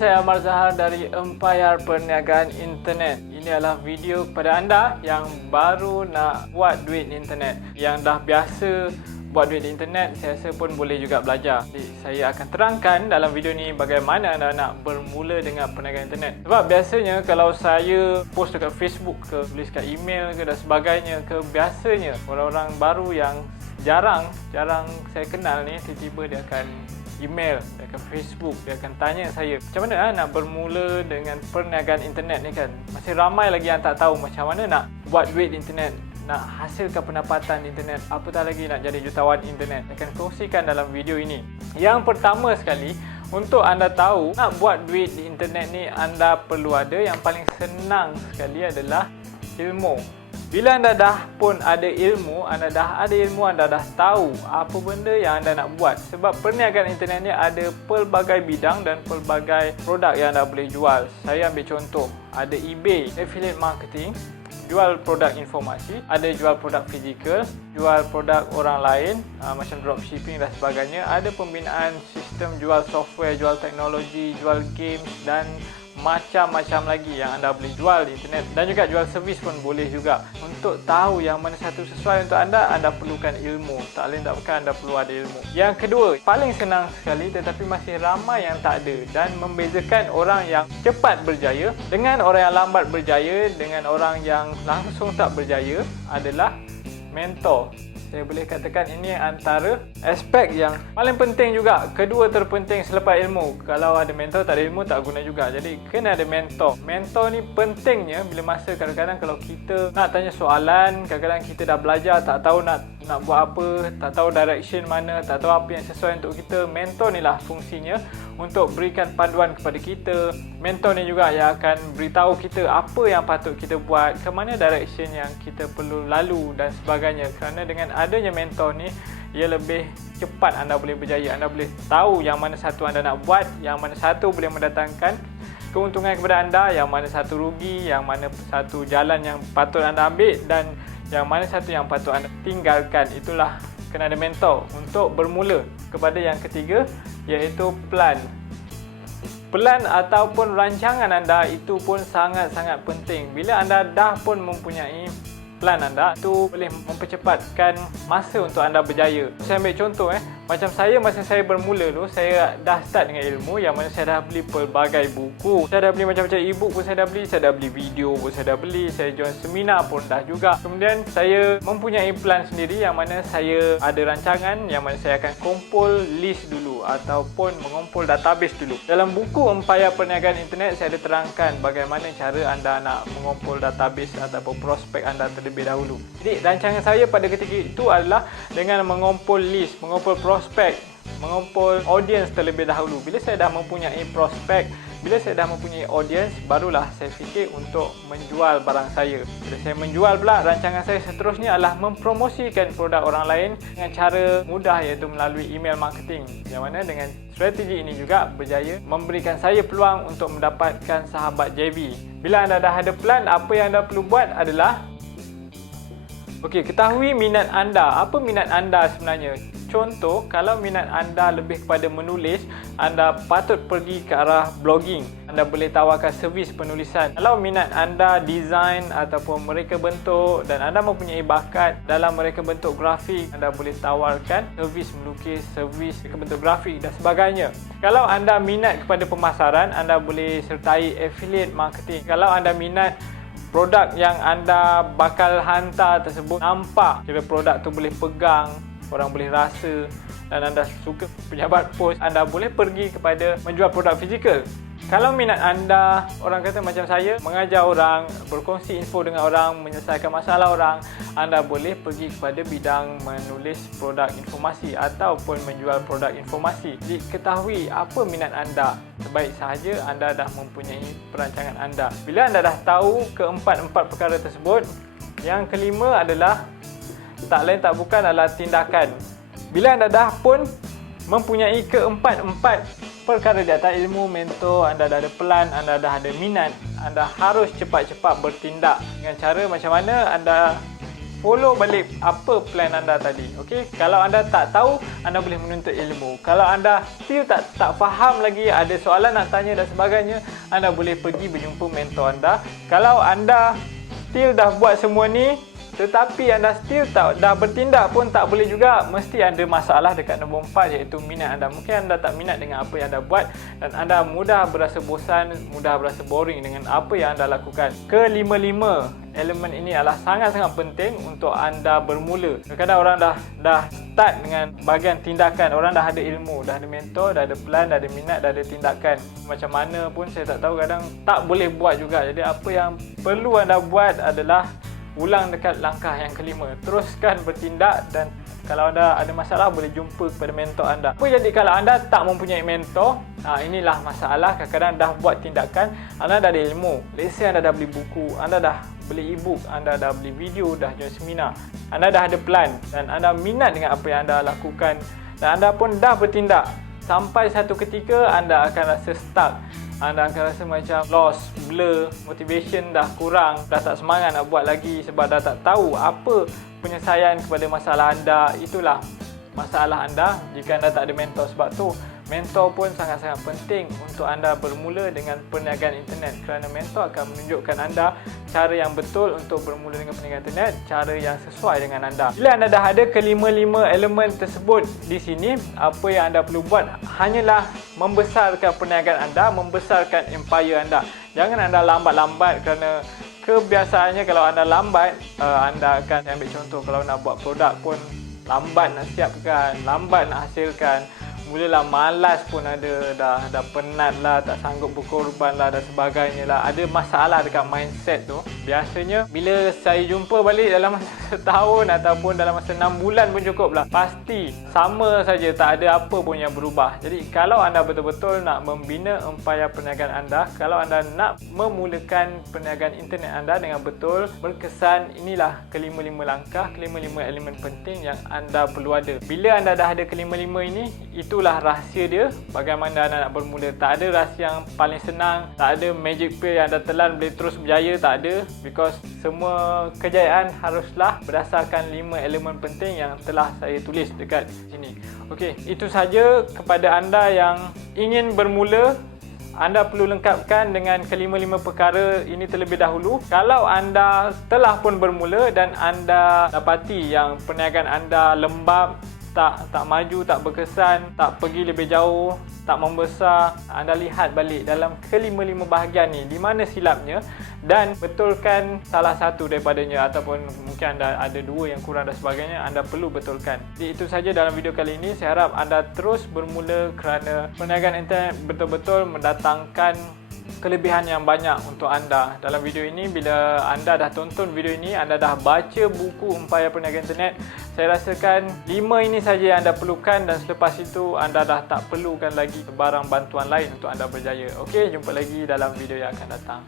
saya Amar Zahar dari Empayar Perniagaan Internet. Ini adalah video kepada anda yang baru nak buat duit di internet. Yang dah biasa buat duit di internet, saya rasa pun boleh juga belajar. Jadi, saya akan terangkan dalam video ni bagaimana anda nak bermula dengan perniagaan internet. Sebab biasanya kalau saya post dekat Facebook ke, tulis kat email ke dan sebagainya ke, biasanya orang-orang baru yang jarang saya kenal ni, tiba-tiba dia akan email, dia akan Facebook, dia akan tanya saya macam mana nak bermula dengan perniagaan internet ni kan. Masih ramai lagi yang tak tahu macam mana nak buat duit di internet, nak hasilkan pendapatan di internet, apatah lagi nak jadi jutawan internet. Saya akan kongsikan dalam video ini. Yang pertama sekali, untuk anda tahu nak buat duit di internet ni, anda perlu ada yang paling senang sekali adalah ilmu. Bila anda dah pun ada ilmu, anda dah tahu apa benda yang anda nak buat. Sebab perniagaan internet ni ada pelbagai bidang dan pelbagai produk yang anda boleh jual. Saya ambil contoh, ada eBay, affiliate marketing, jual produk informasi, ada jual produk fizikal, jual produk orang lain macam dropshipping dan sebagainya. Ada pembinaan sistem, jual software, jual teknologi, jual games dan macam-macam lagi yang anda boleh jual di internet. Dan juga jual servis pun boleh juga. Untuk tahu yang mana satu sesuai untuk anda perlukan ilmu. Tak lain tak bukan, anda perlu ada ilmu. Yang kedua, paling senang sekali tetapi masih ramai yang tak ada, dan membezakan orang yang cepat berjaya dengan orang yang lambat berjaya dengan orang yang langsung tak berjaya adalah mentor. Saya boleh katakan ini antara aspek yang paling penting juga. Kedua terpenting selepas ilmu. Kalau ada mentor, tak ada ilmu, tak guna juga. Jadi kena ada mentor. Mentor ni pentingnya bila masa kadang-kadang kalau kita nak tanya soalan, kadang-kadang kita dah belajar, tak tahu nak buat apa, tak tahu direction mana, tak tahu apa yang sesuai untuk kita. Mentor ni lah fungsinya untuk berikan panduan kepada kita. Mentor ni juga yang akan beritahu kita apa yang patut kita buat, ke mana direction yang kita perlu lalu dan sebagainya. Kerana dengan adanya mentor ni, ia lebih cepat anda boleh berjaya. Anda boleh tahu yang mana satu anda nak buat, yang mana satu boleh mendatangkan keuntungan kepada anda, yang mana satu rugi, yang mana satu jalan yang patut anda ambil dan yang mana satu yang patut anda tinggalkan. Itulah kena ada mentor untuk bermula. Kepada yang ketiga, iaitu plan. Plan ataupun rancangan anda itu pun sangat-sangat penting. Bila anda dah pun mempunyai plan anda, itu boleh mempercepatkan masa untuk anda berjaya. Saya ambil contoh macam saya, masa saya bermula tu, saya dah start dengan ilmu yang mana saya dah beli pelbagai buku, saya dah beli macam-macam e-book pun saya dah beli video pun saya dah beli, saya join seminar pun dah juga. Kemudian saya mempunyai plan sendiri yang mana saya ada rancangan yang mana saya akan kumpul list dulu ataupun mengumpul database dulu. Dalam buku Empayar Perniagaan Internet, saya ada terangkan bagaimana cara anda nak mengumpul database ataupun prospek anda terlebih dahulu. Jadi rancangan saya pada ketika itu adalah dengan mengumpul list, mengumpul prospek, mengumpul audience terlebih dahulu. Bila saya dah mempunyai prospek, bila saya dah mempunyai audience, barulah saya fikir untuk menjual barang saya. Bila saya menjual pula, rancangan saya seterusnya adalah mempromosikan produk orang lain dengan cara mudah, iaitu melalui email marketing. Yang mana dengan strategi ini juga berjaya memberikan saya peluang untuk mendapatkan sahabat JB. Bila anda dah ada plan, apa yang anda perlu buat adalah ketahui minat anda. Apa minat anda sebenarnya? Contoh, kalau minat anda lebih kepada menulis, anda patut pergi ke arah blogging. Anda boleh tawarkan servis penulisan. Kalau minat anda design ataupun mereka bentuk dan anda mempunyai bakat dalam mereka bentuk grafik, anda boleh tawarkan servis melukis, servis mereka bentuk grafik dan sebagainya. Kalau anda minat kepada pemasaran, anda boleh sertai affiliate marketing. Kalau anda minat produk yang anda bakal hantar tersebut nampak, kira produk tu boleh pegang, orang boleh rasa dan anda suka pejabat pos, anda boleh pergi kepada menjual produk fizikal. Kalau minat anda, orang kata macam saya, mengajar orang, berkongsi info dengan orang, menyelesaikan masalah orang, anda boleh pergi kepada bidang menulis produk informasi ataupun menjual produk informasi. Jadi ketahui apa minat anda. Sebaik sahaja anda dah mempunyai perancangan anda. Bila anda dah tahu keempat-empat perkara tersebut, yang kelima adalah tak lain tak bukan adalah tindakan. Bila anda dah pun mempunyai keempat-empat perkara di atas, ilmu, mentor, anda dah ada plan, anda dah ada minat, anda harus cepat-cepat bertindak. Dengan cara macam mana anda follow balik apa plan anda tadi. Okey, kalau anda tak tahu, anda boleh menuntut ilmu. Kalau anda still tak faham lagi, ada soalan nak tanya dan sebagainya, anda boleh pergi berjumpa mentor anda. Kalau anda still dah buat semua ni tetapi anda still dah bertindak pun tak boleh juga, mesti ada masalah dekat nombor 4, iaitu minat anda. Mungkin anda tak minat dengan apa yang anda buat dan anda mudah berasa bosan, mudah berasa boring dengan apa yang anda lakukan. Kelima-lima elemen ini adalah sangat-sangat penting untuk anda bermula. Kadang-kadang orang dah start dengan bahagian tindakan, orang dah ada ilmu, dah ada mentor, dah ada plan, dah ada minat, dah ada tindakan. Macam mana pun saya tak tahu, kadang tak boleh buat juga. Jadi apa yang perlu anda buat adalah ulang dekat langkah yang kelima. Teruskan bertindak dan kalau anda ada masalah boleh jumpa kepada mentor anda. Apa jadi kalau anda tak mempunyai mentor? Inilah masalah. Kadang-kadang dah buat tindakan, anda dah ada ilmu. Let's say anda dah beli buku, anda dah beli e-book, anda dah beli video, dah join seminar. Anda dah ada plan dan anda minat dengan apa yang anda lakukan dan anda pun dah bertindak. Sampai satu ketika anda akan rasa stuck. Anda akan rasa macam lost, blur, motivation dah kurang, dah tak semangat nak buat lagi sebab dah tak tahu apa penyelesaian kepada masalah anda. Itulah masalah anda jika anda tak ada mentor. Sebab tu mentor pun sangat-sangat penting untuk anda bermula dengan perniagaan internet, kerana mentor akan menunjukkan anda cara yang betul untuk bermula dengan perniagaan internet, cara yang sesuai dengan anda. Bila anda dah ada kelima-lima elemen tersebut di sini, apa yang anda perlu buat hanyalah membesarkan perniagaan anda, membesarkan empire anda. Jangan anda lambat-lambat, kerana kebiasaannya kalau anda lambat, anda akan ambil contoh kalau nak buat produk pun lambat nak siapkan, lambat nak hasilkan. Mulalah malas pun ada, dah penat lah, tak sanggup berkorban lah dan sebagainya lah. Ada masalah dekat mindset tu. Biasanya bila saya jumpa balik dalam masa setahun ataupun dalam masa 6 bulan pun cukup lah, pasti sama saja, tak ada apa pun yang berubah. Jadi kalau anda betul-betul nak membina empayar perniagaan anda, kalau anda nak memulakan perniagaan internet anda dengan betul, berkesan, inilah kelima-lima langkah, kelima-lima elemen penting yang anda perlu ada. Bila anda dah ada kelima-lima ini, itulah rahsia dia bagaimana anda nak bermula. Tak ada rahsia yang paling senang, tak ada magic pill yang anda telan boleh terus berjaya, tak ada. Because semua kejayaan haruslah berdasarkan 5 elemen penting yang telah saya tulis dekat sini. Okey, itu saja kepada anda yang ingin bermula. Anda perlu lengkapkan dengan kelima-lima perkara ini terlebih dahulu. Kalau anda telah pun bermula dan anda dapati yang perniagaan anda lembab, tak maju, tak berkesan, tak pergi lebih jauh, tak membesar, anda lihat balik dalam kelima-lima bahagian ni, di mana silapnya, dan betulkan salah satu daripadanya, ataupun mungkin anda ada 2 yang kurang dan sebagainya, anda perlu betulkan. Jadi itu saja dalam video kali ini. Saya harap anda terus bermula, kerana perniagaan internet betul-betul mendatangkan kelebihan yang banyak untuk anda. Dalam video ini, bila anda dah tonton video ini, anda dah baca buku Empayar Perniagaan Internet, saya rasakan 5 ini saja yang anda perlukan, dan selepas itu anda dah tak perlukan lagi sebarang bantuan lain untuk anda berjaya. Okey, jumpa lagi dalam video yang akan datang.